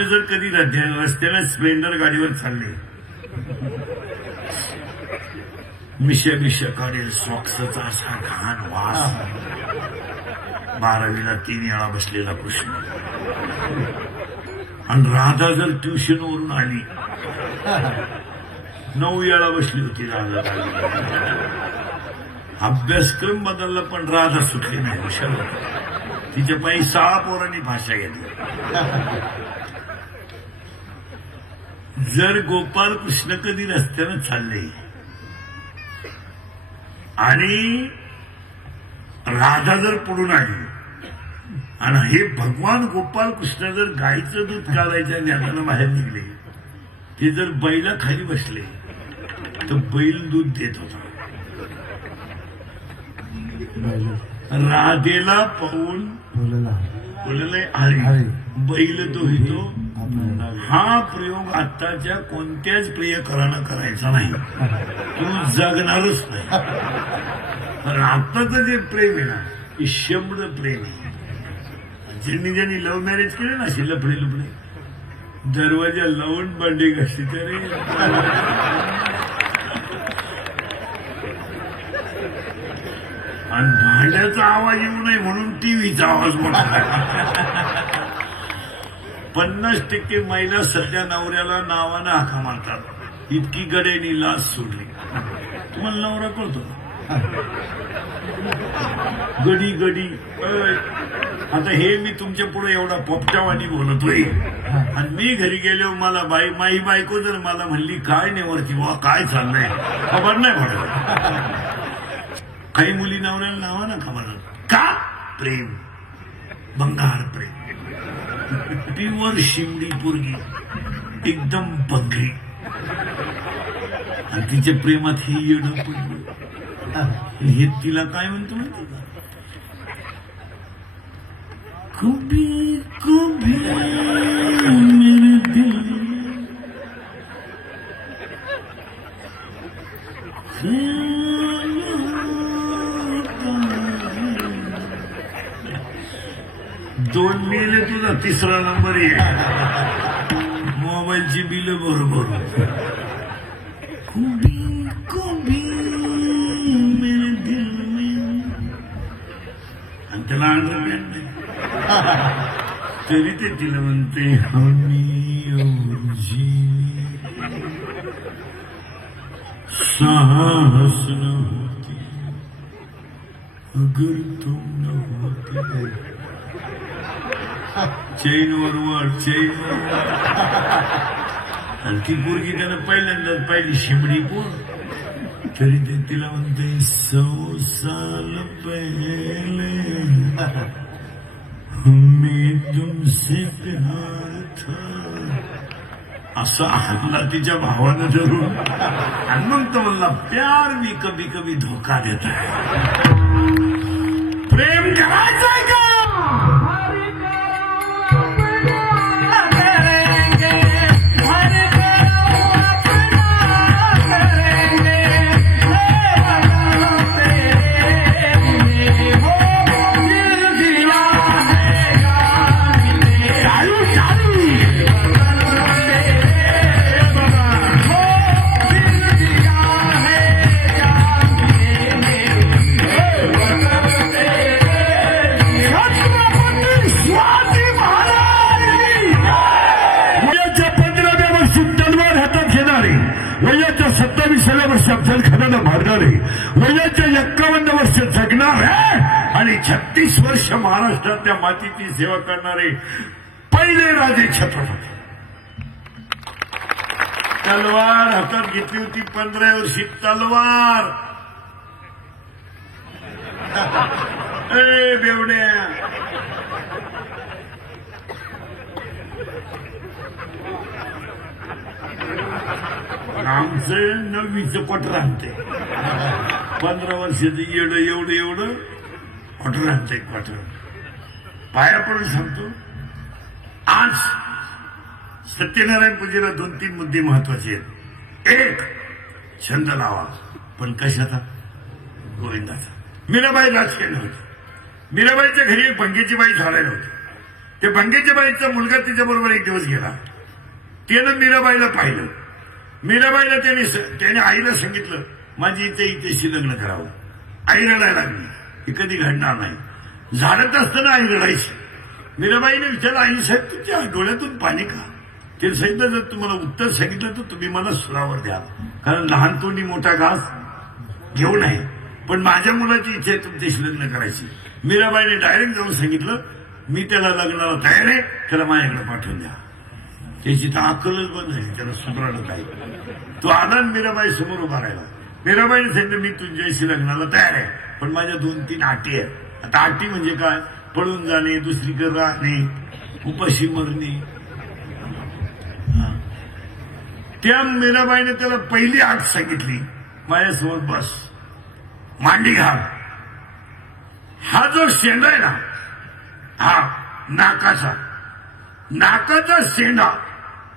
कृष्ण जर कधी रस्त्याला स्प्लेंडर गाडीवर चालले, मिशा काढेल, सॉक्सचा असा घाण वास, 12वीला 3 वेळा बसलेला कृष्ण, आणि राधा जर ट्युशनवरून आली, 9 वेळा बसली होती राधा, अभ्यासक्रम बदलला पण राधा सुटली नाही, हुशार तिच्या पायी 6 पोरांनी भाषा घेतली. जर गोपाल कृष्ण कधी रस्त्यानं चालले आणि राधा जर पडून आली आणि हे भगवान गोपाल कृष्ण जर गाईचं दूध काढायच्या ज्ञानानं बाहेर निघले, ते जर बैला खाली बसले तर बैल दूध देत होता. राधेला पाहून बोलले हरी, बैल तो हितो. हा प्रयोग आताच्या कोणत्याच प्रियकरानं करायचा नाही, तू जगणारच नाही. कारण आताचं जे प्रेम आहे ना, हे शब्द प्रेम आहे. ज्यांनी लव्ह मॅरेज केले ना, अशी लफडे दरवाजा लावून भांडे घासली तरी आणि भांड्याचा आवाज येऊ नये म्हणून टीव्हीचा आवाज मोठा. 50% महिला सध्या नवऱ्याला नावानं हाका मारतात, इतकी गडेनी लाज सोडली. तुम्हाला नवरा कळतो गडी गडी. आता हे मी तुमच्या पुढे एवढा पोपटावानी बोलतोय, आणि मी घरी गेलो, मला माई बायको जर मला म्हणली काय नेवरती वा काय चाललंय, खबर नाही पडत. काही मुली नवऱ्याला नावानं का म्हणत, का प्रेम, बंगार प्रेम, प्युअर शिमडी पोरगी, एकदम बंगरी, आणि तिच्या प्रेमात ही येणं पडलं. हे तिला काय म्हणतो माहिती का, कभी कभी मेरे दिल 2 मेले तुझा 3रा नंबर आहे. मोबाईलची बिल बरोबर. कभी कभी मेरे दिल में, आणि त्याला अंडरपॅन्ट नाही तरी ते तिला म्हणते साहस न होती अगर तुम न होती. चैनवर वर चैनवर. आणि ती पोरगी त्यानं पहिल्यांदाच पाहिली शिमडी कोण, तरी ते तिला म्हणते 100 साल पहले मैं तुमसे प्यार था, असा हल्ला तिच्या भावानं धरून. आणि मग तो म्हणला प्यार मी कभी कभी धोका देता है. प्रेम करायचंय का, वयाच्या 27व्या वर्षात जलखानाला मारणारे, वयाच्या 51 वर्ष जगणारे आणि 36 वर्ष महाराष्ट्रातल्या मातीची सेवा करणारे पहिले राजे छत्रपती. तलवार हातात घेतली होती 15 वर्षी तलवार. बेवड्या, आमचं 9वीचं क्वार्टर आणते, 15 वर्षाचं एवढं क्वार्टर आणते. क्वार्टर पाया पडून सांगतो, आज सत्यनारायण पूजेला 2-3 मुद्दे महत्वाचे आहेत. एक, छंद लावा, पण कशाचा, गोविंदाचा. मीराबाई राजकीय नव्हती. मीराबाईच्या घरी एक भंगेची बाई झालेली होती. ते भंगेच्या बाईचा मुलगा तिच्याबरोबर एक दिवस गेला. त्यानं मीराबाईला पाहिलं. मीराबाईला त्याने आईला सांगितलं माझी इथेशी लग्न करावं. आई रडायला लागली. हे कधी घडणार नाही. झाडत असताना आई रडायची. मीराबाईने विचारलं आई साहेब तुमच्या डोळ्यातून पाणी का? ते सांगितलं जर तुम्हाला उत्तर सांगितलं तर तुम्ही मला सुरावर द्या, कारण लहान तोंडी मोठा घास घेऊ नये, पण माझ्या मुलाची इच्छा आहे तुमच्याशी लग्न करायची. मीराबाईने डायरेक्ट जाऊन सांगितलं मी त्याला लग्नाला तयार आहे, त्याला माझ्याकडे पाठवून द्या. त्याची तर अक्कलच बंद झाली. त्याला सुधारलं काय. तो आला मीराबाई समोर उभा राहिला. मीराबाईने सांगितलं मी तुझ्याशी लग्नाला तयार आहे, पण माझ्या 2-3 अटी आहेत. आता अटी म्हणजे काय? पळून जाणे, दुसरीकडे राहणे, उपाशी मरणे. त्या मीराबाईने त्याला पहिली अट सांगितली माझ्यासमोर बस, मांडी घाल. हा जो शेंडा आहे ना, हा नाकाचा शेंडा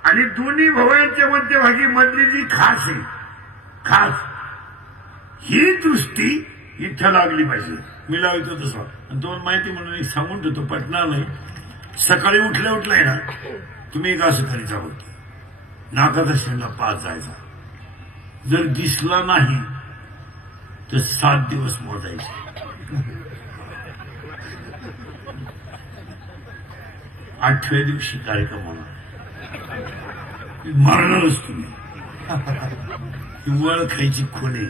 आणि दोन्ही भवयांच्या मध्यभागी मधली जी खास आहे, खास ही दृष्टी इथं लागली पाहिजे. मी लावतो तसं. आणि दोन माहिती म्हणून एक सांगून ठेवतो, पटणार नाही. सकाळी उठल्या ना तुम्ही एक असं करीत आहोत, नाकाचा शेंडा पाच जायचा. जर दिसला नाही तर 7 दिवस मोजायचे. आठव्या दिवशी कार्यक्रम होणार. मारणारच तुम्ही. वळ खायची खोले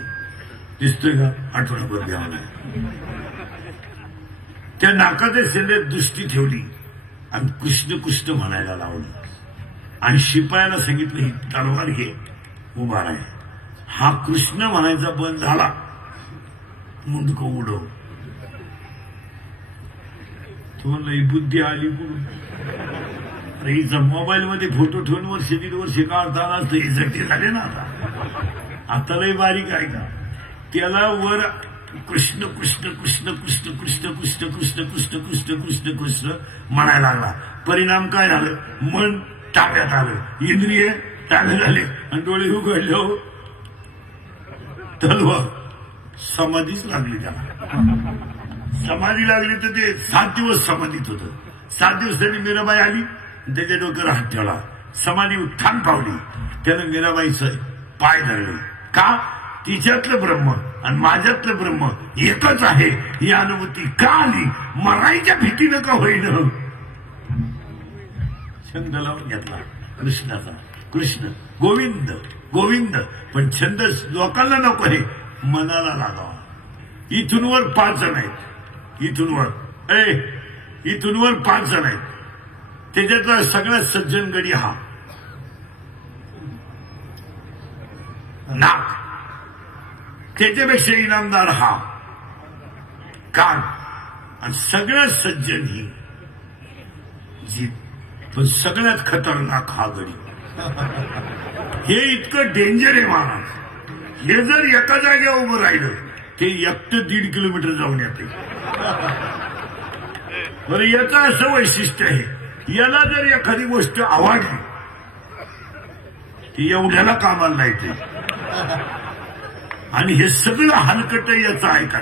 दिसतोय का? आठवडाभर घ्यावं नाही. त्या नाकाच्या शेंड्यात दृष्टी ठेवली आणि कृष्ण कृष्ण म्हणायला लावलं. आणि शिपायाला सांगितलं ही तलवार घे, उभा राह. हा कृष्ण म्हणायचा बंद झाला, मुंडकं उडव. तुम्हाला ही बुद्धी आली कुठून? अरे हिचा मोबाईलमध्ये फोटो ठेवून वर्ष 1.5 वर्ष काढता आला असतं. इजटी झाले ना आता लय बारीक आहे का? त्याला वर कृष्ण कृष्ण कृष्ण कृष्ण कृष्ण कृष्ण कृष्ण कृष्ण कृष्ण कृष्ण कृष्ण म्हणायला लागला. परिणाम काय झालं? मन ताब्यात आलं, इंद्रिय ताब्यात झाले आणि डोळे उघडले. हो तलवार समाधीच लागली त्याला. समाधी लागली तर ते 7 दिवस समाधीत होतं. 7 दिवसांनी मीराबाई आली, त्याच्या डोक्यावर हात ठेवला. समाधी उत्थान पावली. त्यानं मीराबाईचं पाय धरले. का? तिच्यातलं ब्रह्म आणि माझ्यातलं ब्रह्म एकच आहे ही अनुभूती का आली? मरायच्या भीतीनं का होईन? छंद लावून घेतला कृष्णाचा. कृष्ण गोविंद गोविंद, पण छंद लोकांना नको आहे, मनाला लागावा. इथून वर 5 जण आहेत. इथून वर 5 जण आहेत. त्याच्यातला सगळ्यात सज्जन गडी हा नाक. त्याच्यापेक्षा इनामदार हा कान. आणि सगळ्यात सज्जन ही जीभ. पण सगळ्यात खतरनाक हा गडी. हे इतकं डेंजर आहे महाराज. हे जर एका जागेवर उभं राहिलं ते एकटं 1.5 किलोमीटर जाऊन येते. बरं याचं असं वैशिष्ट्य आहे, याला जर एखादी गोष्ट आवडली ती एवढ्याला कामाला नाही ते. आणि हे सगळं हलकट याचं ऐका.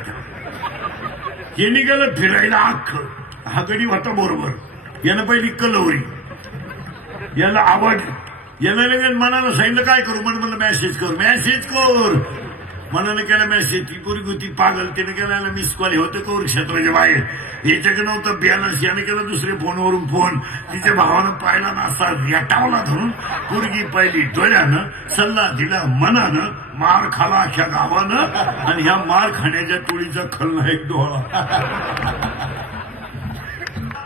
हे निघालं फिरायला अख्खं. हा गडी होता बरोबर. यानं पहिली कलवरी, याला आवडली. यानं लगेच मनाला सांगितलं काय करू? मला मेसेज कर. मनानं केला मेसेज. ती पोरगी होती पागल, त्याने केला मिस कॉल. होतं कौर क्षेत्राच्या बाहेर. याच्याकडे नव्हतं बॅलन्स. याने केला दुसरे फोनवरून फोन. तिच्या भावानं पाहिला ना असा याटावला धरून. पोरगी पाहिली डोळ्यानं, सल्ला दिला मनानं, मार खाला अख्या गावानं. आणि ह्या मार खाण्याच्या टोळीचा खलनायक डोळा.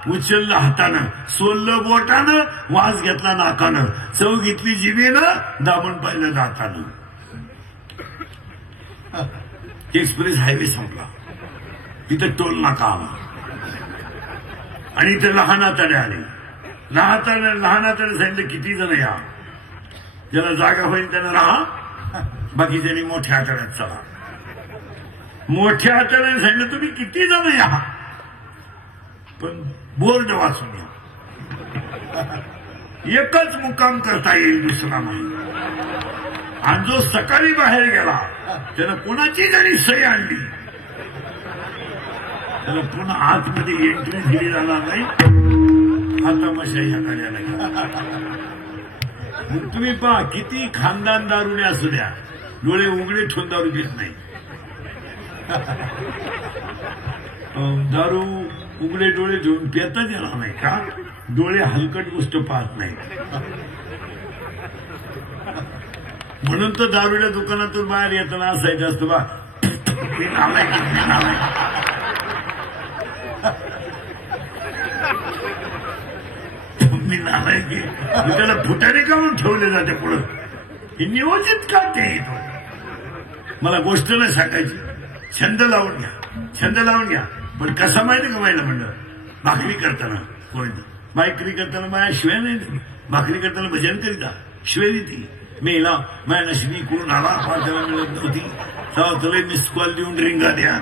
उचललं हातानं, सोललं बोटानं, वास घेतला नाकानं, चव घेतली जिभेनं, दाबण पाहिलं दातानं. एक्सप्रेस हायवे संपला. तिथं टोल नाका आला आणि इथं लहान हाताने आले. लहान हाताने सांगितलं किती जण या, ज्याला जागा होईल त्यानं राहा, बाकीच्यांनी मोठ्या हाताळ्यात चला. मोठ्या हाताळ्याने सांगितलं तुम्ही किती जण या, पण बोर्ड वाचून या. एकच मुक्काम करता येईल, दुसरा नाही. आणि जो सकाळी बाहेर गेला त्यानं कोणाची जरी सही आणली त्याला पुन्हा आतमध्ये एंट्री दिली जाणार नाही. हा तमाशा ह्या गाड्याला. मग तुम्ही पहा किती खानदान दारुने असू द्या, डोळे उघडे ठेवून दारू घेत नाही. दारू उघडे डोळे ठेवून पेताच येणार नाही का? डोळे हलकट गोष्ट पाहत नाही. म्हणून तर दारूच्या दुकानातून बाहेर येताना असायचं असतं बा, मी नालायक. मी नालायक त्याला फुटाणे काढून ठेवले जाते पुढं. हे नियोजित का ते? मला गोष्ट नाही सांगायची. छंद लावून घ्या, छंद लावून घ्या. पण कसा माहिती का माहिती म्हणलं, भाकरी करताना कोणी भाकरी करताना माझ्या शिवाय नाही, भाकरी करताना भजन करीता शिवाय देती. मेला माझ्या नशिबी कोण आला त्याला मिळत नव्हती, तेव्हा तुला मिस कॉल देऊन रिंगा द्या.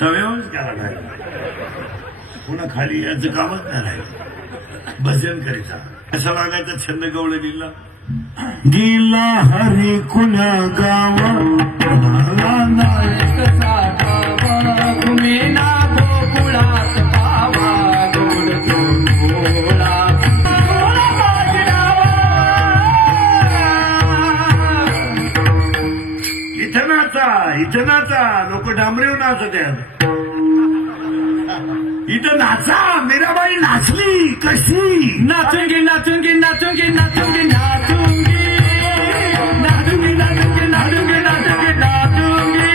तव्यावरच गेला नाही, पुन्हा खाली याचं कामच नाही राहिलं. भजन करीता कसा लागायचा छंद गवळ दिला. गेला हरी कुणा गाव तुम्ही ना गोकुळात पावा गोड गोळा. इथं नाचा लोक डांबरेव नाचत्यात. इथं नाचा, मीराबाई नाचली कशी? नाचूंगी नाचूंगी नाचूंगी नाचूंगी नाचूंगी नाचूंगी नाचूंगी नाचूंगी नाचूंगी नाचूंगी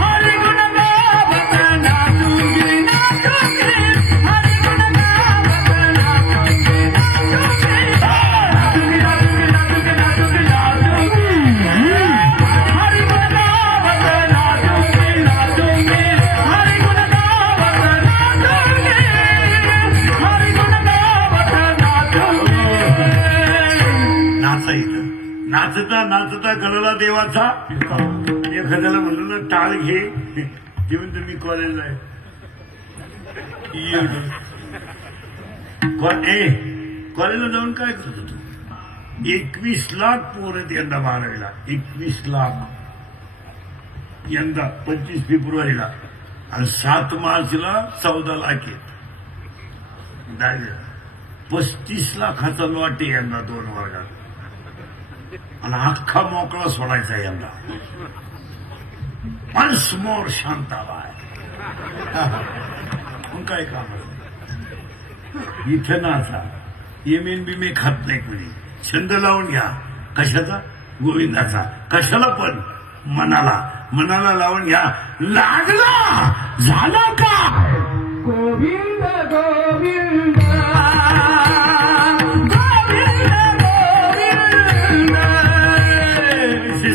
हरि गुण गावत नाचूंगी नाचूंगी हरि गुण गावत नाचूंगी नाचूंगी नाचूंगी नाचूंगी नाचूंगी नाचूंगी हरि गुण गावत नाचूंगी नाचूंगी हरि गुण नाचायचं. नाचता नाचता कळला देवाचा. एखाद्याला म्हणलं ना टाळ घे, ते म्हणतो मी कॉलेजला आहे. कॉलेजला जाऊन काय करत होतो? 21 लाख पोरं आहेत यंदा 12वीला. 21 लाख यंदा 25 फेब्रुवारीला, आणि 7 मार्चला 14 लाख आहेत. 35 लाखाचा लॉट आहे यंदा 2 वर्गात, आणि अख्खा मोकळा सोडायचा यंदा. Once more Shantabai. मग काय काम? इथं नाचा, येमेन बिमे खात नाही कुणी. छंद लावून घ्या. कशाचा? गोविंदाचा. कशाला पण? मनाला. मनाला लावून घ्या. लागला झाला का? गोविंद गोविंद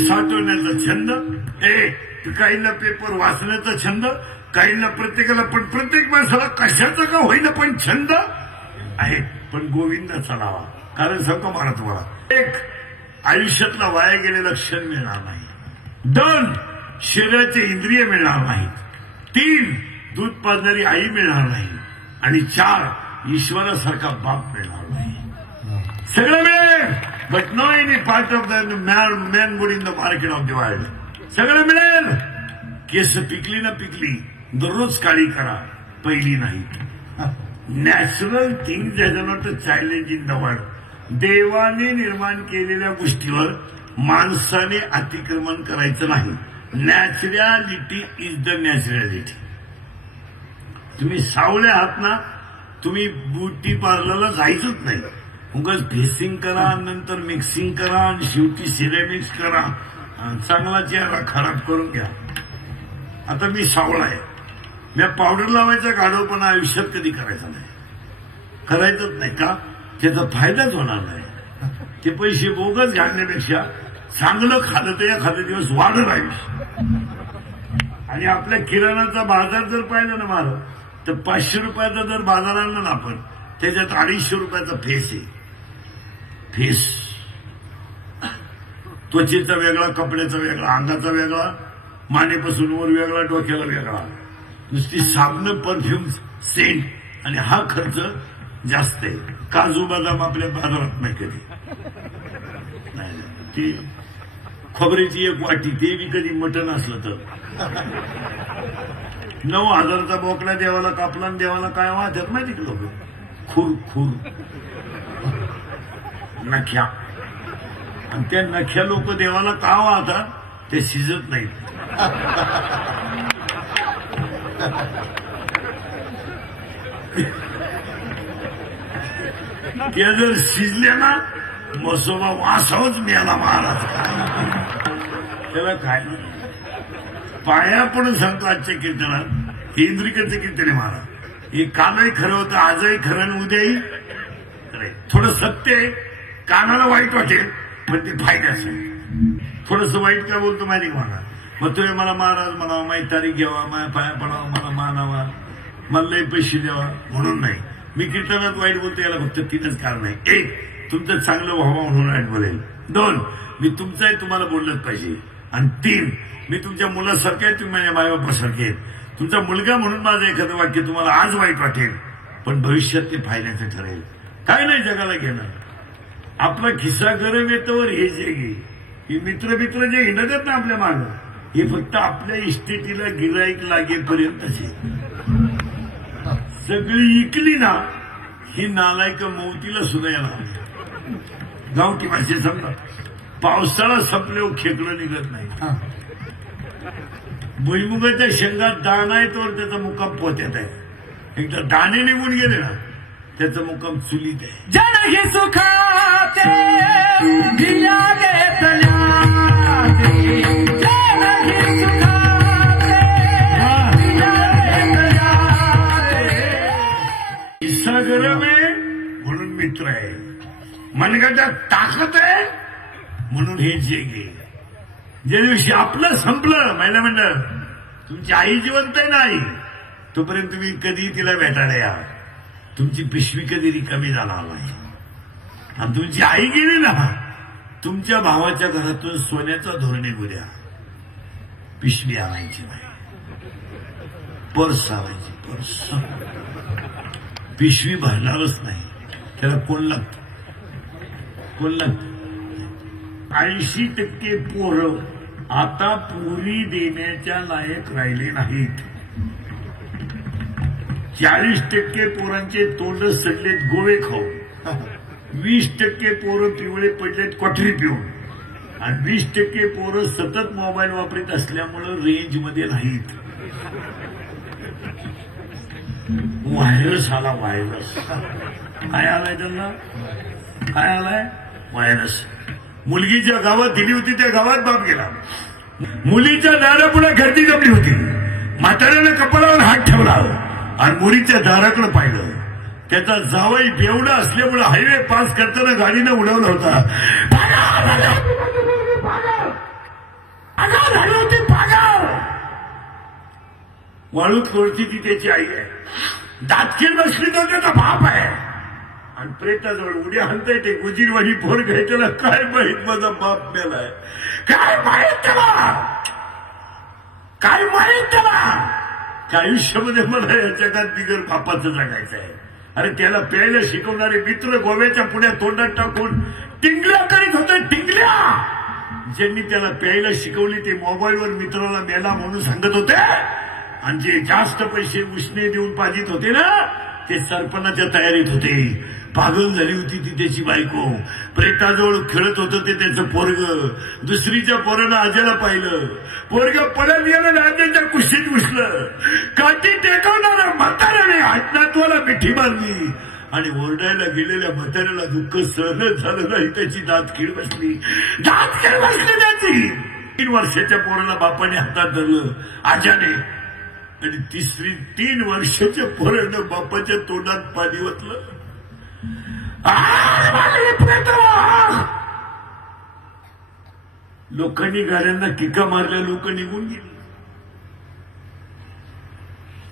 साठवण्याचा छंद. काहींना पेपर वाचण्याचा छंद, काहींना प्रत्येकाला, पण प्रत्येक माणसाला कशाचा का होईना पण छंद आहे. पण गोविंदाचा लावा. कारण सांगतो मला तुम्हाला, एक आयुष्यातला वाया गेलेला क्षण मिळणार नाही. 2 शरीराचे इंद्रिय मिळणार नाहीत. 3 दूध पाजणारी आई मिळणार नाही. आणि 4 ईश्वरासारखा बाप मिळणार नाही. सगळं मिळेल, but no any part of the man good in the market of the world. सगळं मिळेल. केस पिकली ना पिकली, दररोज काळी करा, पहिली नाही. Natural things has not a challenge in the world. देवाने निर्माण केलेल्या गोष्टीवर माणसाने अतिक्रमण करायचं नाही. Naturality is the naturality. तुम्ही सावळे आहात ना, तुम्ही ब्युटी पार्लरला जायचंच नाही. उगाच फेसिंग करा, नंतर मिक्सिंग करा, आणि शेवटी सिरेमिक्स करा, चांगला चेहरा खराब करून घ्या. आता मी सावळा आहे, मी पावडर लावायचा गाढवपणा आयुष्यात कधी करायचा नाही. करायचंच नाही का? त्याचा फायदाच होणार नाही. ते पैसे बोगस घालण्यापेक्षा चांगलं खाल्लं तर एखादा दिवस वाढत आयुष्य. आणि आपल्या किराणाचा बाजार जर पाहिला ना मला, तर 500 रुपयाचा जर बाजार आणला ना आपण, त्याच्यात 250 रुपयाचा फेस आहे. फेस त्वचेचा वेगळा, कपड्याचा वेगळा, अंगाचा वेगळा, मानेपासून वर वेगळा, डोक्याला वेगळा. नुसती साबण, परफ्यूम, सेंट, आणि हा खर्च जास्त आहे. काजू बदाम आपल्या बाजारात नाही कधी. नाही, ती खोबऱ्याची 1 वाटी, ते बी कधी मटण असलं तर. 9,000चा बोकडा देवाला कापला आणि देवाला काय वाजत माहिती का लोक? खुर खुर नख्या. आणि त्या नख्या लोक देवाला का वाहतात? ते शिजत नाहीत. त्या जर शिजल्या ना मसोबा वासावच मिळाला महाराज. त्याला काय पाया पण सांगतो आजच्या कीर्तनात. हे इंद्रिकाचं कीर्तन आहे महाराज. हे कालही खरं होतं, आजही खरं आणि उद्याही खरं. थोडं सत्य आहे, कानाला वाईट वाटेल पण ते फायद्याचं. थोडस वाईट काय बोलतो माहिती का मला? मग तुम्ही मला महाराज म्हणावा, माझी तारीख घ्यावा, माझ्या पाया पडावा, मला मानावा, मला लई पैसे द्यावा म्हणून नाही. मी कीर्तनात वाईट बोलतो याला फक्त 3च कारण आहे. 1, तुमचं चांगलं व्हावं म्हणून वाईट बोलेल. 2, मी तुमचंही तुम्हाला बोललंच पाहिजे. आणि 3, मी तुमच्या मुलासारखे आहे, तुम्ही माझ्या मायबापासारखे आहेत. तुमचा मुलगा म्हणून माझं एखादं वाक्य तुम्हाला आज वाईट वाटेल पण भविष्यात ते फायद्याचं ठरेल. काय नाही जगाला घेणार. आपला खिस्सा गरम येतोवर हे जे घे. हे मित्र जे हिंडतात ना आपल्या मागं, हे फक्त आपल्या इस्टेटीला गिराईक लागेपर्यंतचे. सगळी इकली ना ही नालायक मौतीला सुद्धा यायला गावठी भाषेत समजा. पावसाळा संपल्यावर खेकडं निघत नाही. भुईमुगाच्या शेंगात दाणा आहे तर त्याचा मुक्काम पोत्यात आहे. एकदा दाणे निघून गेले ना त्याचा मुक्काम चुलीत आहे. जनही सुखाते दिया घेतल्या किस्सा गरम आहे म्हणून मित्र आहे. मनगटात ताकद आहे म्हणून हे जे घे. ज्या दिवशी आपलं संपलं महिला मंडळ, तुमची आई जिवंत आहे ना आई, तोपर्यंत तुम्ही कधी तिला भेटायला या. तुमची पिशवी कधी रिकामी झाला नाही. आणि तुमची आई गेली ना तुमच्या भावाच्या घरातून सोन्याचा धोरणे गुद्या पिशवी आणायची नाही, पर्स आणायची. पर्स पिशवी भरणारच नाही. त्याला कोण लागतं? 80% पोरं आता पुरी देण्याच्या लायक राहिले नाहीत. 40% पोरांचे तोंड सडलेत गोवे खाऊन. 20% पोरं पिवळे पडलेत क्वाटरी पिऊन. आणि 20% पोरं सतत मोबाईल वापरत असल्यामुळं रेंजमध्ये नाहीत. व्हायरस आला. व्हायरस काय आलाय त्यांना? काय आलाय? व्हायरस. मुलगीच्या गावात दिली होती त्या गावात बाप गेला. मुलीच्या दारापुढे गर्दी जमली होती. म्हाताऱ्याने कपाळावर हात ठेवला आणि मुलीच्या दाराकडे पाहिलं. त्याचा जावई बेवडा असल्यामुळे हायवे पास करताना गाडीनं उडवला होता. झाली होती पागल. वाळूत तोडती ती त्याची आई आहे. दातकीर बसली तर त्याचा बाप आहे. आणि प्रेताजवळ उड्या हलता येते. गुजीरवाडी पोर घ्यायच्याला काय माहित माझा बाप मेलाय. काय माहित त्याला? काय माहित त्याला? आयुष्यामध्ये मला या जगात बिगर बापाचं जगायचं आहे. अरे त्याला प्यायला शिकवणारे मित्र गोव्याच्या पुण्यात तोंडात टाकून टिंगल्या करीत होते. टिंगल्या ज्यांनी त्याला प्यायला शिकवली ते मोबाईलवर मित्राला मेला म्हणून सांगत होते. आणि जे जास्त पैसे उष्णे देऊन पाजित होते ना ते सरपणाच्या तयारीत होते. पागल झाली होती ती त्याची बायको. प्रेताजवळ खेळत होतं ते त्याचं पोरग. दुसरीच्या पोरानं आज्याला पाहिलं. पोरग पळत गेलं राज्याच्या कुशीत घुसलं. काठी टेकवणाऱ्या म्हाताऱ्याने हातनातवाला मिठी मारली आणि ओरडायला गेलेल्या म्हाताऱ्याला दुःख सहन झालं नाही. त्याची दातखीड बसली. दातखीड बसली त्याची. 3 वर्षाच्या पोराला बापाने हातात धरलं आज्याने. आणि 3 वर्षाच्या पोरानं बापाच्या तोंडात पाणी ओतलं. लोकांनी गाड्यांना किका मारल्या. लोक निघून गेली.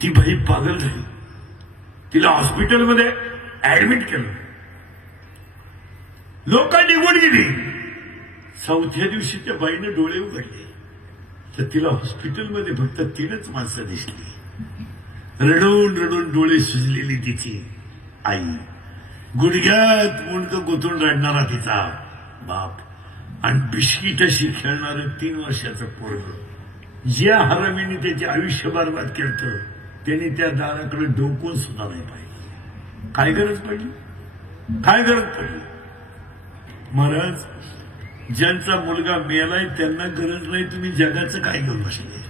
ती बाई पागल झाली. तिला हॉस्पिटलमध्ये ऍडमिट केलं. लोक निघून गेली. 4थ्या दिवशी त्या बाईने डोळे उघडले तर तिला हॉस्पिटलमध्ये फक्त 3च माणसं दिसली. रडून रडून डोळे सुजलेली तिची आई. गुडघ्यात मुंडकं गुंतून रडणारा तिचा बाप. आणि बिस्किटाशी खेळणारं 3 वर्षाचं पोरग. ज्या हरामीने त्याचे आयुष्य बरबाद केलं त्यांनी त्या दाराकडे डोकून सुद्धा नाही पाहिजे. काय गरज पडली, काय गरज पडली? महाराज, ज्यांचा मुलगा मेलाय त्यांना गरज नाही तुम्ही जगाचं काय घेऊन बसले.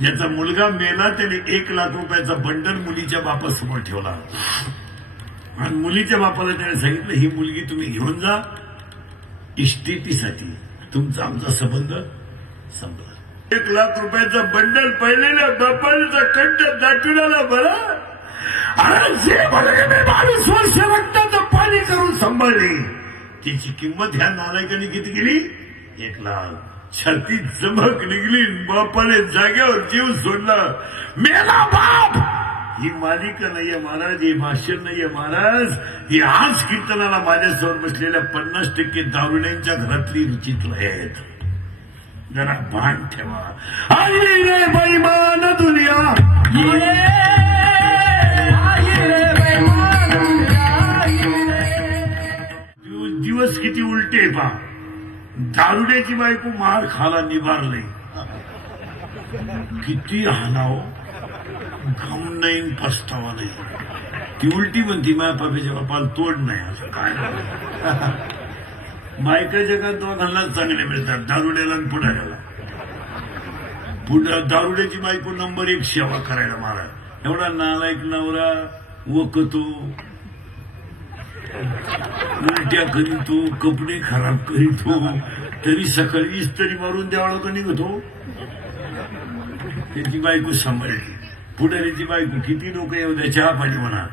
ज्याचा मुलगा मेला त्याने 1 लाख रुपयाचा बंडल मुलीच्या बापासमोर ठेवला आणि मुलीच्या बापाला त्याने सांगितलं ही मुलगी तुम्ही घेऊन जा इस्टेटीसाठी, तुमचा आमचा संबंध संपला. 1 लाख रुपयाचा बंडल पहिलेल्या बापाचा कंठ दाटून आला बरा. अरे जे मुलगी मी 22 वर्ष रक्ताचं पाणी करून सांभाळली त्याची किंमत ह्या नालायकाने किती केली? 1 लाख. छातीत चमक निघली, बापाने जागेवर जीव सोडला. मेला बाप. ही मालिका नाहीये महाराज, हे भाष्य नाहीये महाराज, ही आज कीर्तनाला माझ्यासमोर बसलेल्या 50% दारुड्यांच्या घरातली विचित्र आहेत. जरा भान ठेवा. आई रे बैमान दुनिया, दिवस किती उलटे पा. दारुड्याची बायको मार खाला निभारले, किती हानाव, गम नाही पस्तावा नाही. ती उलटी म्हणती माझ्या बापाच्या बापाला तोड नाही. असं काय बायका जगात दोघांना चांगले मिळतात, दारुड्याला आणि पुढाऱ्याला. दारुड्याची बायको नंबर 1 सेवा करायला मारा. एवढा नालायक नवरा वकतो, उलट्या करीतो, कपडे खराब करीतो, तरी सकाळी इस्त्री मारून द्यावं का निघतो. त्याची बायको सांभाळली. पुढारीची बायको किती लोक येऊ द्या चहा पाणी म्हणा,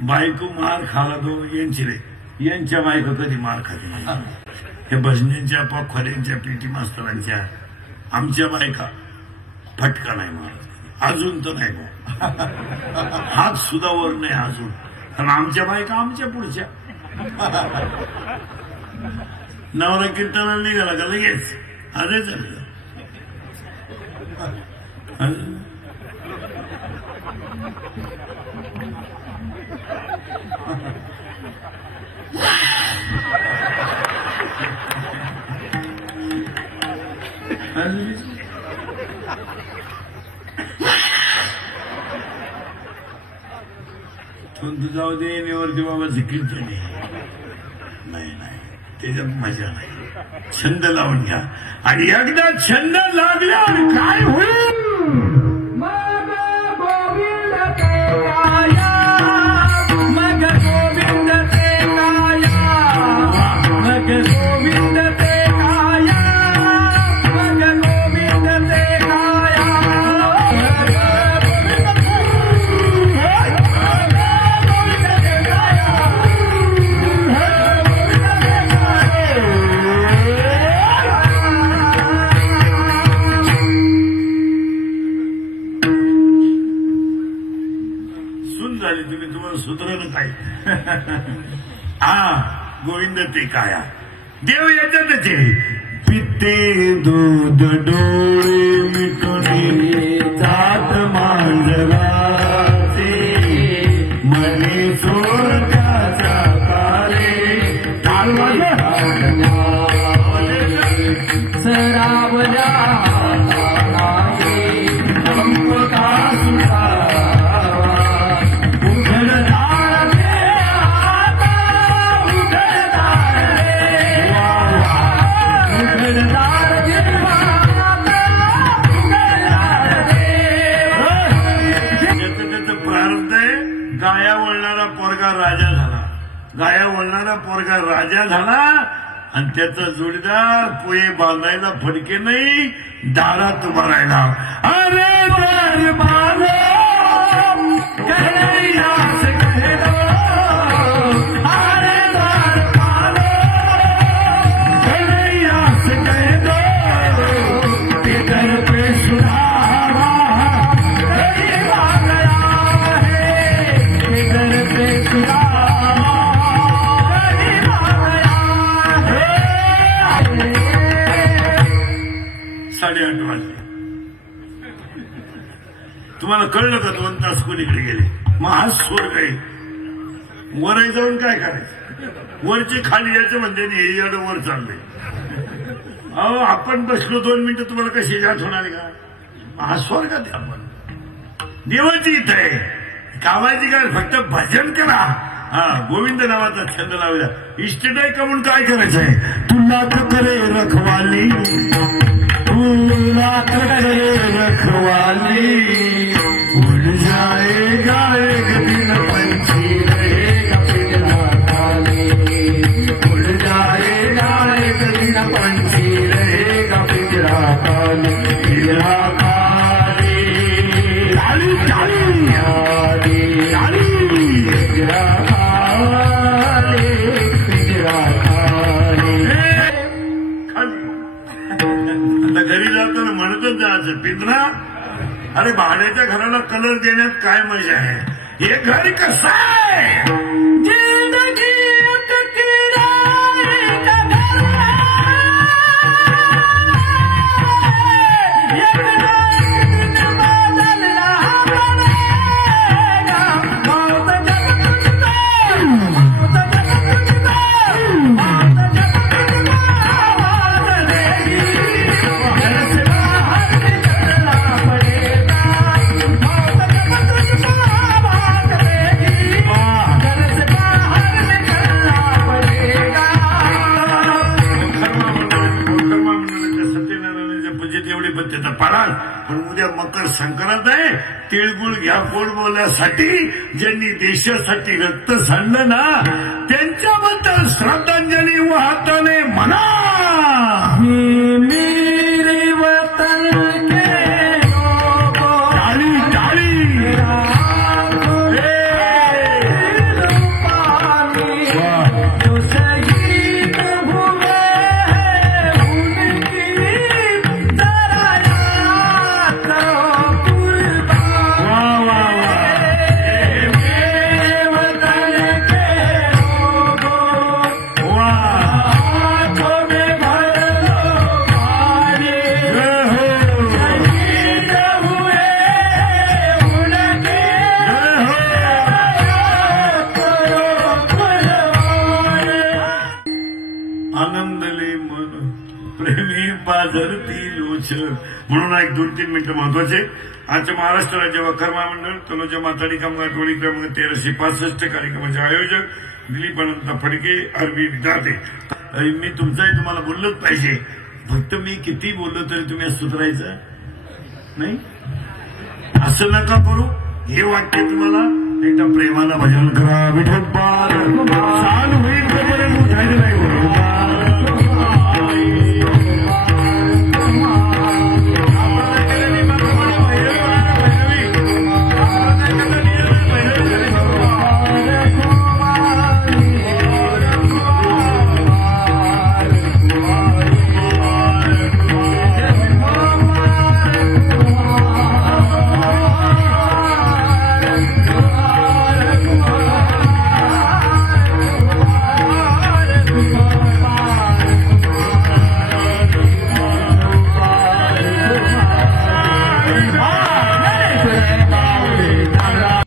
बायको मार खाला दो यांची रे. यांच्या बायका कधी मार खाते नाही. हे भजन्यांच्या पॉपखोऱ्यांच्या पीटी मास्तरांच्या आमच्या बायका फटका नाही मारत अजून, तर नाही बा, हात सुद्धा वर नाही अजून. कारण आमच्या बायका आमच्या पुढच्या. नवरा कीर्तनाला निघाला का लगेच अरे चाललं. तू जाऊ दे नेवरती बाबा जिकीर झाली नाही, त्याच्यात मजा नाही. छंद लावून घ्या आणि एकदा छंद लागल्यावर काय होईल. मग गोविंद ते काया, मग गोविंद ते काया, मग गोविंद ते काया, मग गोविंद ते काया. तुम्हाला सुधरण काय. गोविंद ते काया. देव याच्यातच आहे. पिते दूध डोळे मिटणे जात मांडवाचे, मने स्वर्गाच्या काले सरावल्या गाया वळणारा पोरगा राजा झाला. गाया वळणारा पोरगा राजा झाला आणि त्याचा जोडीदार पोहे बांधायला फडके नाही, दारात उभा राहिला. अरे दरबार कन्हैयास कह दो, अरे दरबार कन्हैयास कह दो, इधर पे सुधारा गरीब आ गया है, इधर पे सुधारा गरीब आ गया है. 8:30 वाजले. तुम्हाला कळलं का 2 तास कोणीकडे गेले. मग हा स्वर्ग आहे. वर जाऊन काय करायचं. वरचे खाली यायचं म्हणजे हे येडं वर चाललंय. अहो आपण बसलो 2 मिनिटं तुम्हाला कशी आठवण आली का? हा स्वर्गात आहे आपण, देवाची इथं आहे. गावाची काय फक्त भजन करा. हा गोविंद नावाचा छंद लावला. इष्ट आहे का म्हणून काय करायचंय? तुला करे रखवाली, तुला करे रखवाली, उड़ जाएगा एक दिन पंछी रहेगा पिंजरा खाली, उड़ जाएगा एक दिन पंछी रहेगा पिंजरा खाली, पिंजरा खाली, खाली खाली खाली, पिंजरा खाली, पिंजरा खाली. आता घरी जाताना म्हणतच जायचं पिंजरा. अरे भाड्याच्या घराला कलर देण्यात काय मजा आहे? हे घर कसं आहे? जिंदगी एक किराए का घर है, एक दिन बदलना पड़ेगा, मौत जब तुझको, मौत जब तुझको, मौत जब तुझको आवाज देगी, घर से बाहर निकलना पड़ेगा, मौत जब तुझको आवाज देगी, घर से बाहर निकलना पड़ेगा. सत्यनारायणाच्या पूजेत एवढी पद्धत पाळाल, पण उद्या मकर संक्रांत आहे. तिळगुळ घ्या पोट बोलण्यासाठी. ज्यांनी देशासाठी रक्त सांडलं ना, त्यांच्याबद्दल श्रद्धांजली वाहताने म्हणा, मेरे वतन के लोगों, टाळी टाळी, जो शहीद हुए हैं उनकी जरा याद करो कुर्बान. मेरे वतन के लोगों, आंखों में भर लो पानी, शहीद हुए उनकी याद करो कुर्बान. आनंदले मन प्रेमी पाझरती लोचन. म्हणून एक 2-3 मिनिटं महत्वाचे. आजच्या महाराष्ट्र राज्य वखर महामंडळ तनुजा माताडी कामगार टोळी क्रमांक 1365 कार्यक्रमाचे आयोजक दिलीप अनंत फडके, अरविंद दाते. मी तुम्हाला बोललोच पाहिजे. फक्त मी किती बोललो तरी तुम्ही असं सुधारायचं नाही. असं नका करू. हे वाक्य तुम्हाला एकदा प्रेमाला भजन करा. विठोबा चालू होईल तोपर्यंत उठायचं नाही.